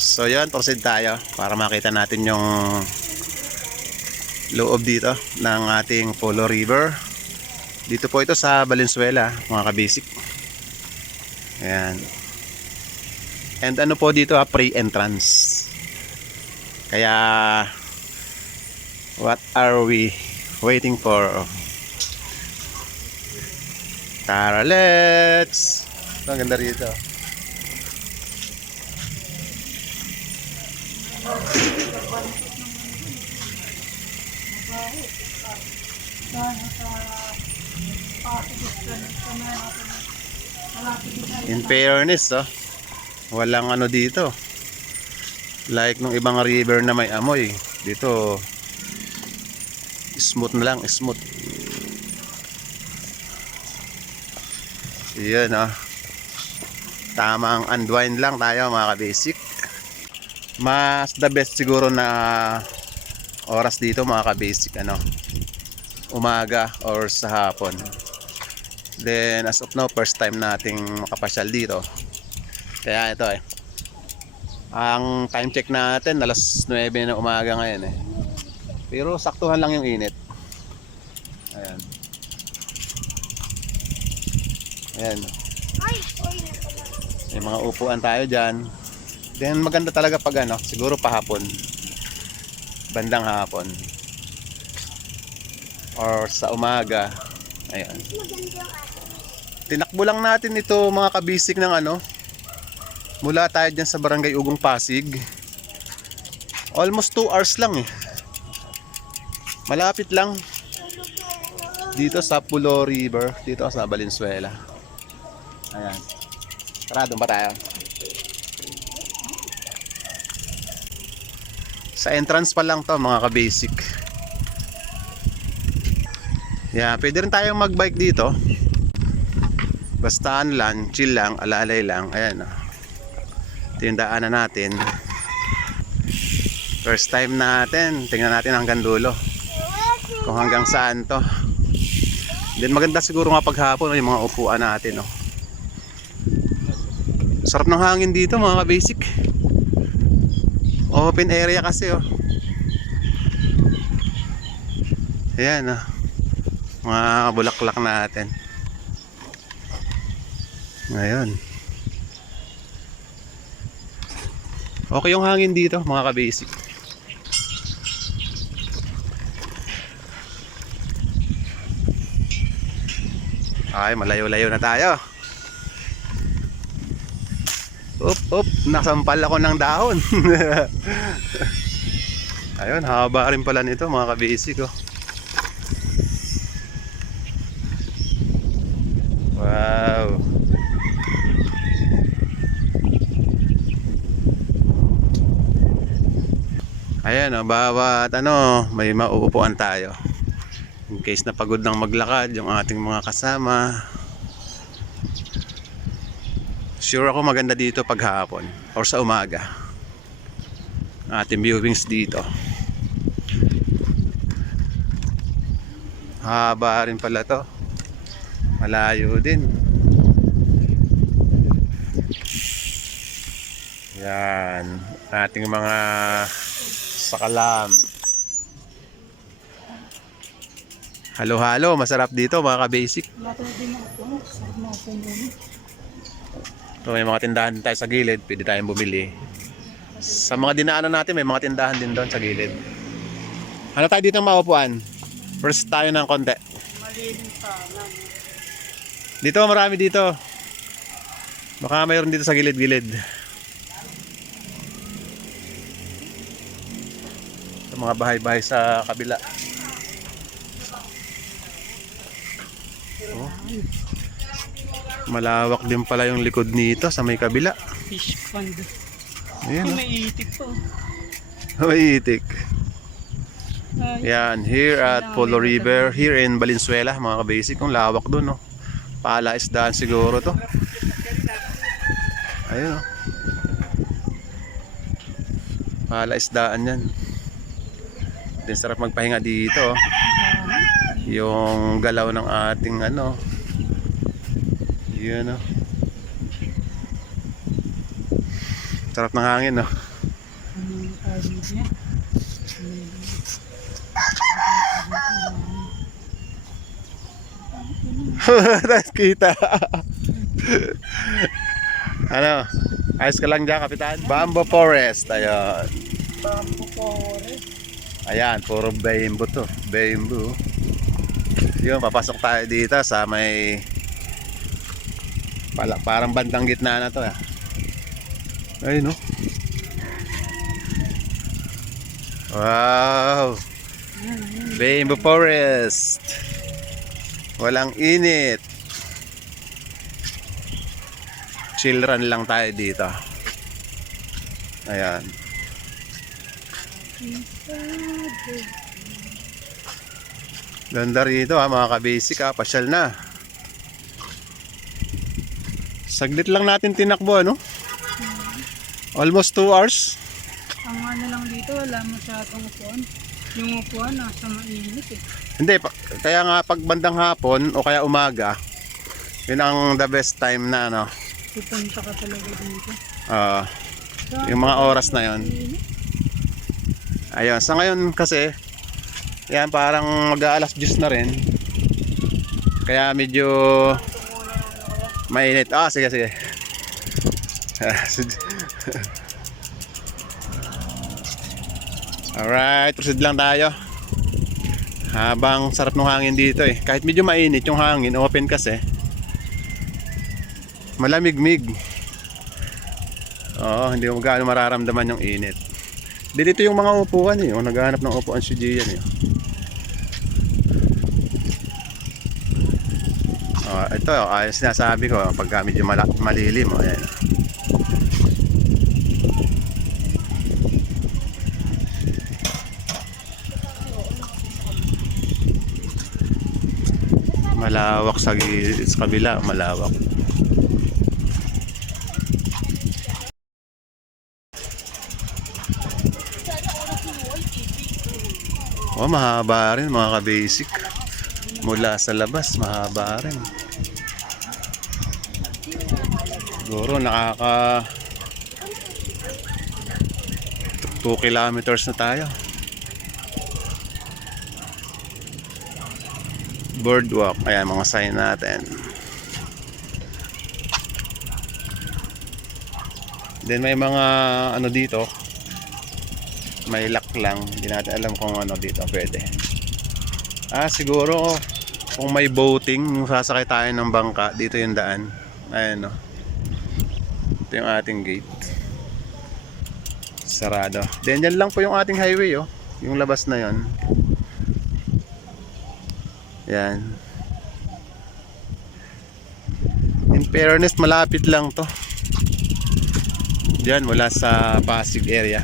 So yun, proceed tayo para makita natin yung loob dito ng ating Polo River. Dito po ito sa Valenzuela, mga kabisik. Ayan. And ano po dito, free entrance. Kaya what are we waiting for? Tara, let's! Ang ganda rito. In fairness, walang ano dito. Like nung ibang river na may amoy, dito smooth na lang, smooth. Yan, tamang unwind lang tayo, mga ka-basic. Mas the best siguro na oras dito, mga ka-basic, umaga or sa hapon. Then as of now, first time nating makapasyal dito. Kaya ito ang time check natin alas 9 ng umaga ngayon Pero saktuhan lang yung init. Ayan. Ayan. May mga upuan tayo dyan. Then maganda talaga pag siguro pahapon. Bandang hapon. Or sa umaga. Ayan. Tinakbo lang natin ito, mga kabisik, ng mula tayo dyan sa Barangay Ugong Pasig. Almost 2 hours lang Malapit lang. Dito sa Polo River, dito sa Valenzuela. Ayan. Tara, doon ba tayo? Sa entrance pa lang to, mga ka-basic. Yeah, pwede rin tayong mag-bike dito. Basta lang, chill lang, alalay lang. Ayan tindaanan natin. First time natin. Tingnan natin hanggang dulo kung hanggang saan to. Then maganda siguro nga paghapon yung mga upuan natin Sarap ng hangin dito, mga ka-basic. Open area kasi Ayan mga bulaklak natin. Ngayon okay yung hangin dito, mga ka-basic. Ay, malayo-layo na tayo. Up, nasampal ako ng dahon. Ayun, haba rin pala nito, mga ka-basic Wow. Ayan bawat may mauupuan tayo. In case na pagod ng maglakad yung ating mga kasama. Sure ako maganda dito paghapon or sa umaga. Ating viewings dito. Haba rin pala to. Malayo din. Yan. Ating mga sakalam. Halo-halo, masarap dito, mga ka-basic. So, may mga tindahan din tayo sa gilid, pwede tayong bumili. Sa mga dinaanan natin, may mga tindahan din doon sa gilid. Ano tayo dito maupuan? First tayo ng konti. Dito, marami dito. Baka mayroon dito sa gilid-gilid. Sa mga bahay-bahay sa kabila. Malawak din pala yung likod nito sa may kabila. Fish pond. Ayan, may itik po. May itik. Yan, here at Polo River, here in Valenzuela, mga ka-basic. Ang lawak dun, Palaisdaan siguro to. Ayun, Palaisdaan yan. Din sarap magpahinga dito. Yung galaw ng ating yun Sarap ng hangin niya. Tapos kita. Ano? Ayos ka lang dyan, Kapitan? Bamboo Forest. Ayun. Bamboo forest. Ayan, puro bamboo to. Bamboo. Yun, papasok tayo dito sa may parang bandang gitna na to. Ayun, no? Wow! Bamboo Forest. Walang init. Chill run lang tayo dito. Ayan. Ganda rito mga ka-basic pasyal na. Saglit lang natin tinakbo, ano? Almost 2 hours. Ang ano lang dito, wala masyadong upuan. Yung upuan nasa mainit eh. Hindi, kaya nga pag bandang hapon o kaya umaga, yun ang the best time na ano. Pupunta ka talaga dito. Yung mga oras na yun. Ayun, sa ngayon kasi, yan parang mag-aalas 10 na rin. Kaya medyo mainit. Sige, sige. Alright, proceed lang tayo. Habang sarap ng hangin dito eh. Kahit medyo mainit yung hangin, open kasi. Malamig-mig. Oo, hindi mo gaano mararamdaman yung init. Dito yung mga upuan eh. Naghahanap ng upuan si Gian eh. Ito, ayos na sabi ko. Pagka medyo malilim. Ayan. Malawak sa kabila. Malawak. Mahaba rin mga ka-basic. Mula sa labas, mahaba rin. Siguro nakaka 2 kilometers na tayo. Boardwalk, ayan mga sign natin. Then may mga ano dito, may lock lang, hindi natin alam kung ano dito pwede. Siguro kung may boating, sasakay tayo ng bangka, dito yung daan. Ayan, no. Ito yung ating gate. Sarado. Then yan lang po yung ating highway, yung labas na yon. Yan. In fairness, malapit lang to. Diyan, wala sa Pasig area.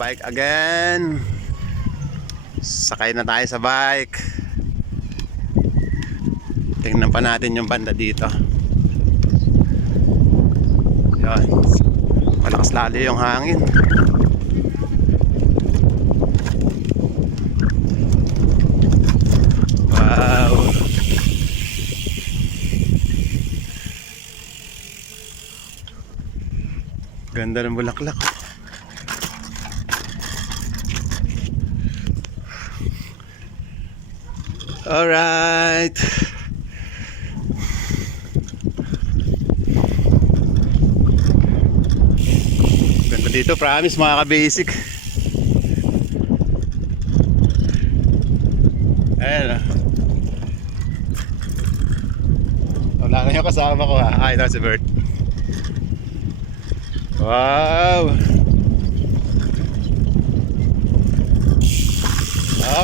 Bike again. Sakay na tayo sa bike. Tingnan pa natin yung banda dito. Yan. Malakas lalo yung hangin. Wow. Ganda ng bulaklak. Alright. Ganda dito, promise mga ka-basic. Ayan. Wala na yung kasama ko ha. Ito si Bert. Wow.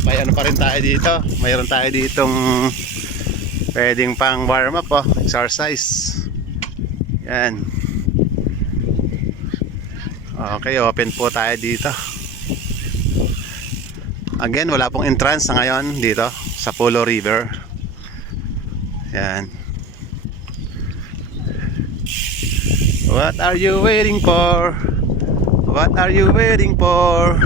May ano pa rin tayo dito. Mayroon tayo ditong pwedeng pang warm up exercise. Yan. Okay, open po tayo dito. Again, wala pong entrance sa ngayon dito sa Polo River. Yan. What are you waiting for? What are you waiting for?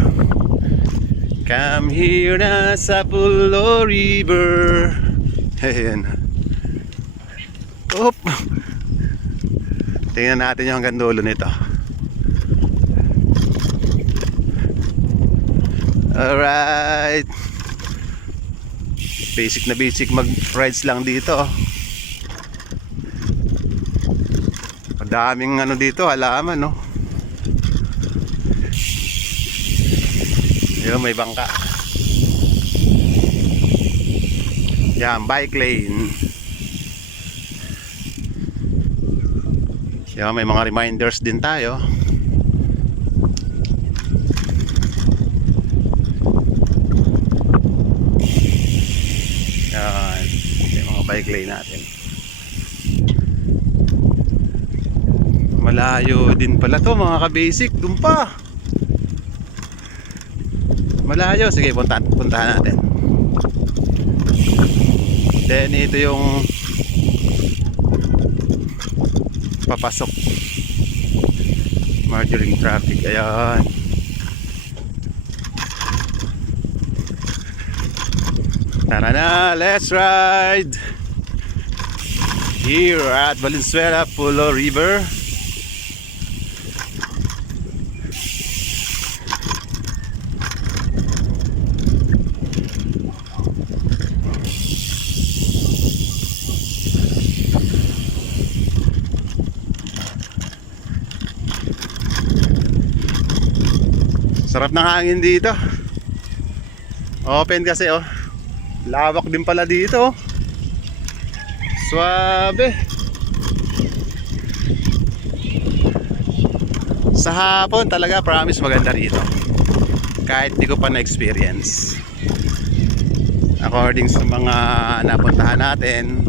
Come here na sa Polo River. Ayan. Oop. Tingnan natin yung hanggang dulo nito. Alright. Basic na basic mag-rides lang dito. Daming ano dito, halaman, no? Yun, may bangka. Yan, bike lane. Yan, may mga reminders din tayo. Yan, yung mga bike lane natin. Malayo din pala to mga ka-basic. Doon pa. Malayo. Sige, puntahan natin. Then ito yung papasok. Marjorie traffic. Ayan. Tara na, let's ride. Here at Valenzuela Pulo River. Sarap ng hangin dito. Open kasi oh. Lawak din pala dito. Suabe. Sa hapon talaga promise maganda rito. Kahit di ko pa na-experience. According sa mga napuntahan natin,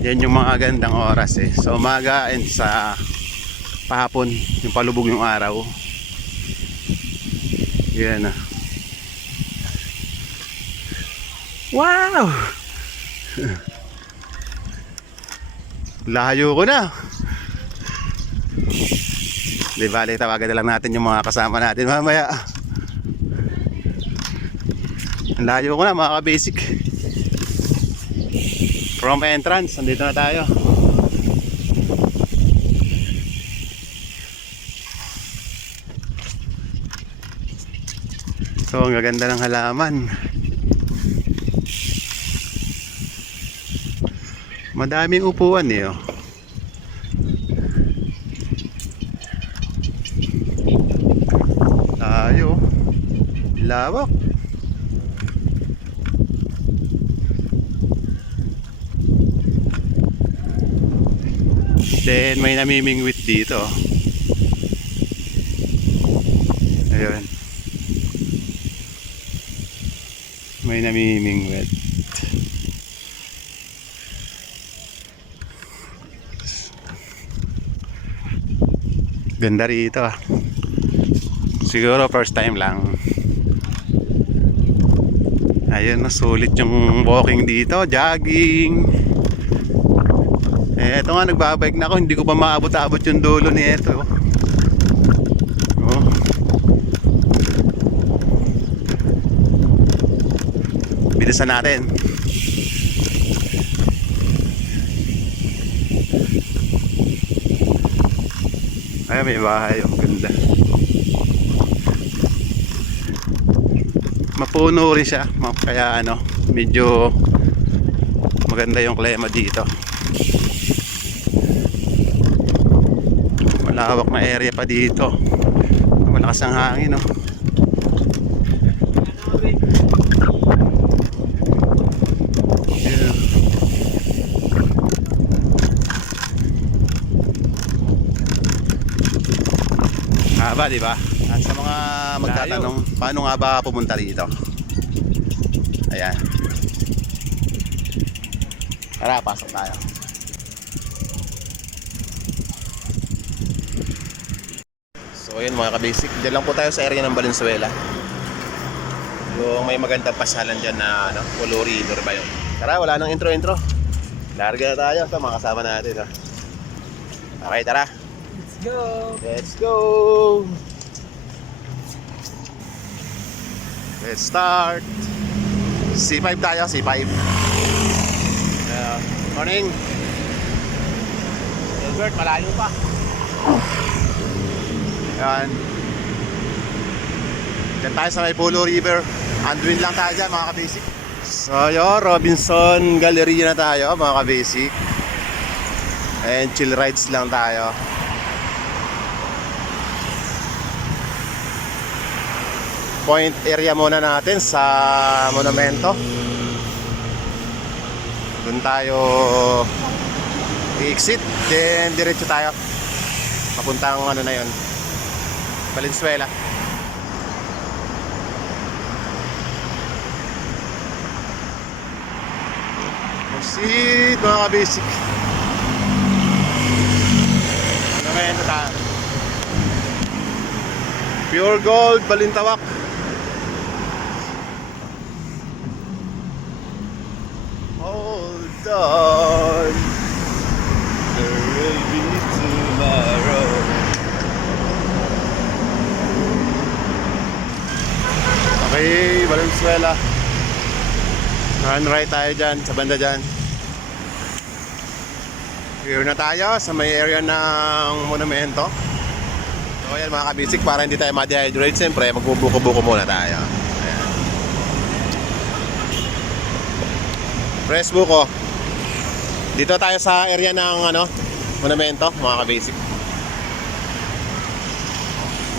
yan yung mga gandang oras eh. Sa umaga and sa pahapon, yung palubog yung araw. Yan na. Wow! Layo ko na. Di bale, tawagan na lang natin yung mga kasama natin mamaya. Layo ko na mga ka-basic. From entrance, nandito na tayo. So, ang gaganda ng halaman. Madaming upuan eh oh. Tayo. Lawak. Then may namimingwit dito. Ayun. May namimingwit. Ganda rito ah. Siguro first time lang. Ayun, sulit yung walking dito, jogging. Eh, eto nga, nagbabike na ako. Hindi ko pa maabot-abot yung dulo ni eto. Oh. Bilisan natin. Ay, may bahay. Oh, ganda. Mapuno rin siya. Kaya ano, medyo maganda yung klima dito. Malawak na area pa dito. Malakas ang hangin, no? Yeah. Haba, di ba? At sa mga magtatanong, paano nga ba pumunta rito? Ayan. Tara, pasok tayo. So ayun mga ka-basic, dyan lang po tayo sa area ng Valenzuela. Yung may magandang pasyalan dyan na ano, Pulo River ba yun? Tara, wala nang intro-intro. Larga na tayo sa mga kasama natin. Okay, tara. Let's go! Let's go! Let's start! C5 tayo, C5. Morning! Albert, malayo pa. Yan. Diyan tayo sa may Polo River. Anduin lang tayo dyan mga ka-basic. So yun, Robinson Galleria na tayo mga ka-basic. And chill rides lang tayo. Point area muna natin sa monumento. Doon tayo i-exit, then diretso tayo papuntang ano na yun, Valenzuela. Proceed mga ka-basic. Monumento tayo. Pure Gold, Balintawak. Hold on, there will be tomorrow. Okay, Valenzuela. Run right tayo dyan, sa banda dyan. Here na tayo sa may area ng monumento. So ayan mga kabisik, para hindi tayo ma-dehydrate, siyempre magbubuko-buko muna tayo. Ayan. Press buko. Dito tayo sa area ng ano, monumento mga kabisik.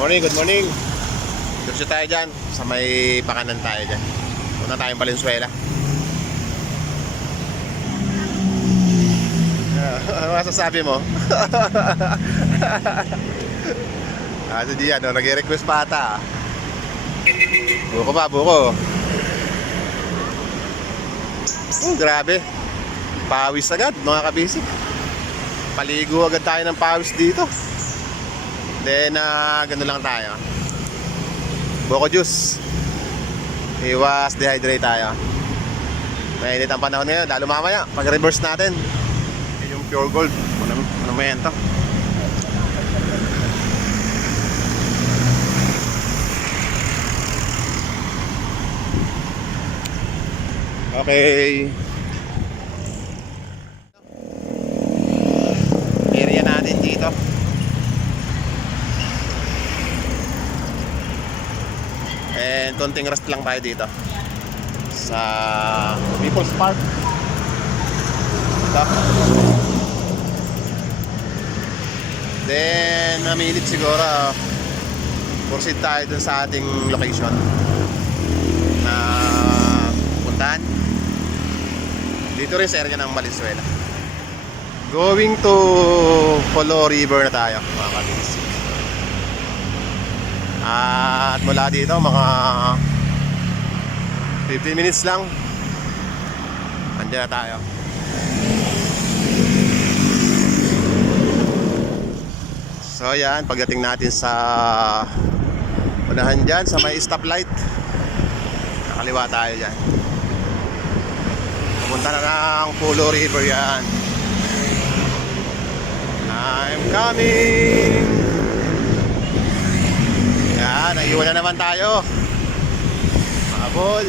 Morning, good morning. Diretso tayo dyan, sa may pakanan tayo dyan. Punta tayong Valenzuela. Ano masasabi mo? Si Dian, nag-request pa ata. Buko pa, buko. Grabe. Pawis agad, mga kabisik. Paligo agad tayo ng pawis dito. Then, gano'n lang tayo. Buko juice. Iwas dehydrate tayo. Mainit ang panahon ngayon, lalo mamaya pag-reverse natin. Yung Pure Gold, monumento. Okay. Area natin dito. And konting rest lang tayo dito sa People's Park. Ito. Then namilit siguro proceed tayo dun sa ating location na puntahan. Dito rin sa area ng Valenzuela. Going to Polo River na tayo mga kabisik. At mula dito mga 15 minutes lang andiyan na tayo. So yan, pagdating natin sa unahan dyan sa may stoplight, nakaliwa tayo dyan. Pupunta na ng Polo River yan. I'm coming. Yan, naiwan na naman tayo. Habol.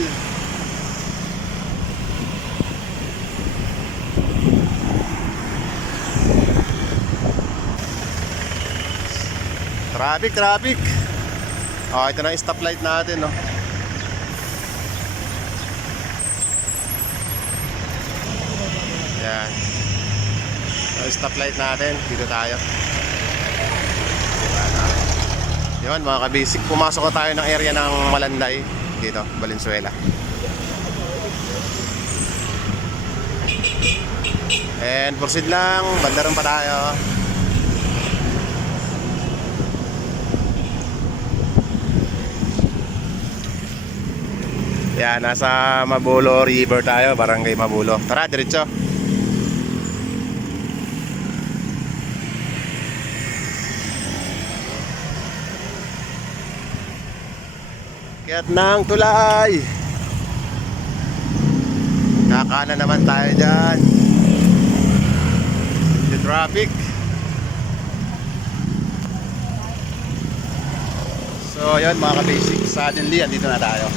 Traffic. Oh, ito na yung stoplight natin, no. Yan. Yung stoplight natin, dito tayo. Yun mga kabisik, pumasok na tayo ng area ng Malanday dito, Valenzuela. And proceed lang, bandaran pa tayo. Yan, nasa Mabulo River tayo, Barangay Mabulo. Tara, diretso. Kaya't ng tulay. Kakana naman tayo dyan. The traffic. So yun mga ka-basic, suddenly andito na tayo.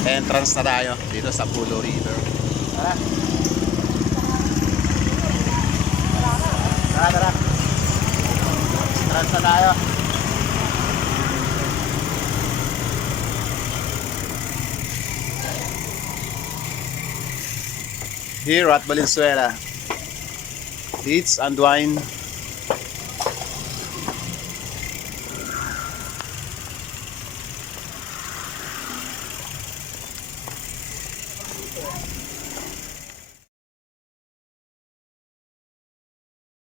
Entrance na tayo dito sa Polo River. Tara. Tara, tara. Trans na tayo. Here at Valenzuela, it's Anduin